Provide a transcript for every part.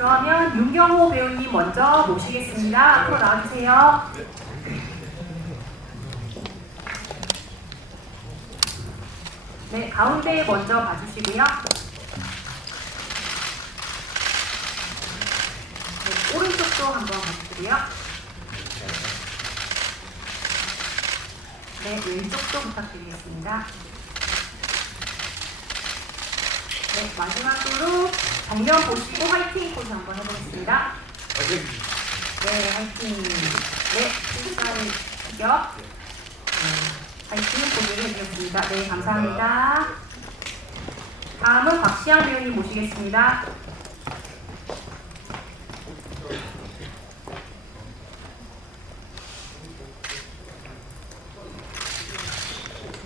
그러면 윤경호 배우님 먼저 모시겠습니다. 앞으로 나와주세요. 네, 가운데 먼저 봐주시고요. 네, 오른쪽도 한번 봐주시고요. 네, 왼쪽도 부탁드리겠습니다. 네, 마지막으로 정면 보시고 화이팅 포즈 한번 해보겠습니다. 네, 화이팅. 네, 기격. 네, 화이팅 포즈를 해드렸습니다. 네, 감사합니다. 다음은 박시영 배우님 모시겠습니다.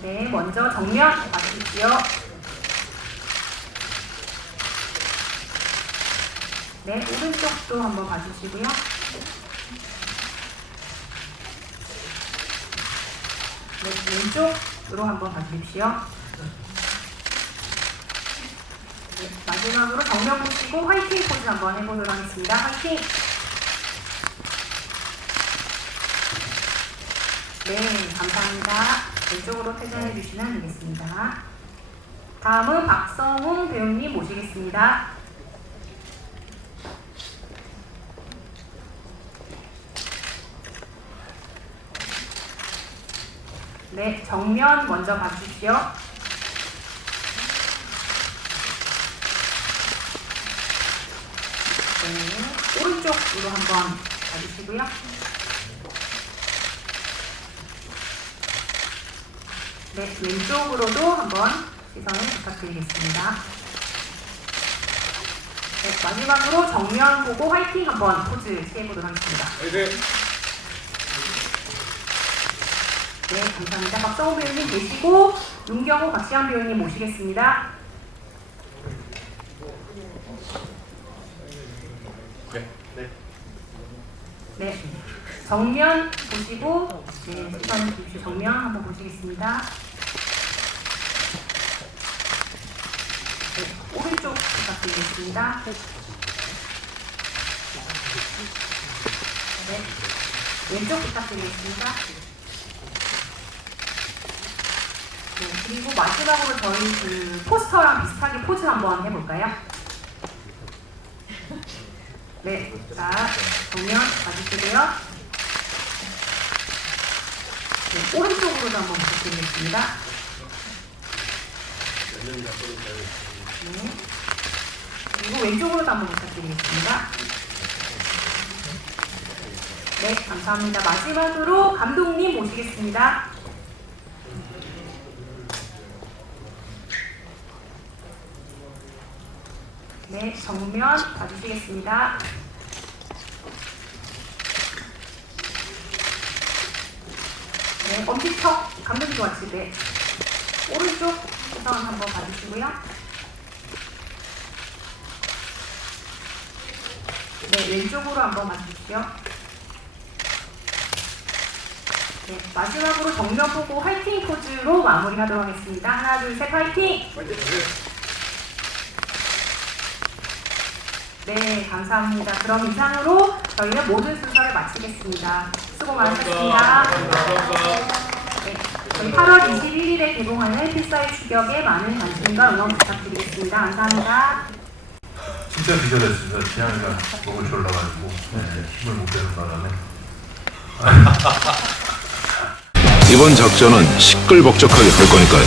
네, 먼저 정면 봐주십시오. 네, 오른쪽도 한번 봐주시고요. 네, 왼쪽으로 한번 봐주십시오. 네, 마지막으로 정면 보시고 화이팅 포즈 한번 해보도록 하겠습니다. 화이팅! 네, 감사합니다. 왼쪽으로 퇴장해 주시면 되겠습니다. 다음은 박성훈 배우님 모시겠습니다. 네, 정면 먼저 봐주십시오. 네, 오른쪽으로 한번 봐주시고요. 네, 왼쪽으로도 한번 시선을 부탁드리겠습니다. 네, 마지막으로 정면 보고 화이팅 한번 포즈 취해보도록 하겠습니다. 네, 감사합니다. 박성호 배우님 계시고 윤경호, 박시환 배우님 모시겠습니다. 네, 정면 보시고 네, 시선 주십시오. 정면 한번 보시겠습니다. 네, 오른쪽 부탁드리겠습니다. 네, 왼쪽 부탁드리겠습니다. 네, 그리고 마지막으로 저희 그 포스터랑 비슷하게 포즈 한번 해볼까요? 네, 자, 정면 봐주시고요. 네, 오른쪽으로도 한번 부탁드리겠습니다. 네. 그리고 왼쪽으로도 한번 부탁드리겠습니다. 네, 감사합니다. 마지막으로 감독님 모시겠습니다. 네, 정면 봐주시겠습니다. 네, 엄지척 감독님 같이 네. 오른쪽 시선 한번 봐주시고요. 네, 왼쪽으로 한번 봐주십시오. 네, 마지막으로 정면 보고 화이팅 포즈로 마무리하도록 하겠습니다. 하나, 둘, 셋, 화이팅! 네, 감사합니다. 그럼 이상으로 저희는 모든 순서를 마치겠습니다. 수고 많으셨습니다. 네, 저희 8월 21일에 개봉하는 필사의 추격에 많은 관심과 응원 부탁드리겠습니다. 감사합니다. 진짜 기절했습니다. 지향이가 목을 졸라가지고 네, 힘을 못 빼는 바람에 이번 작전은 시끌벅적하게 할 거니까요.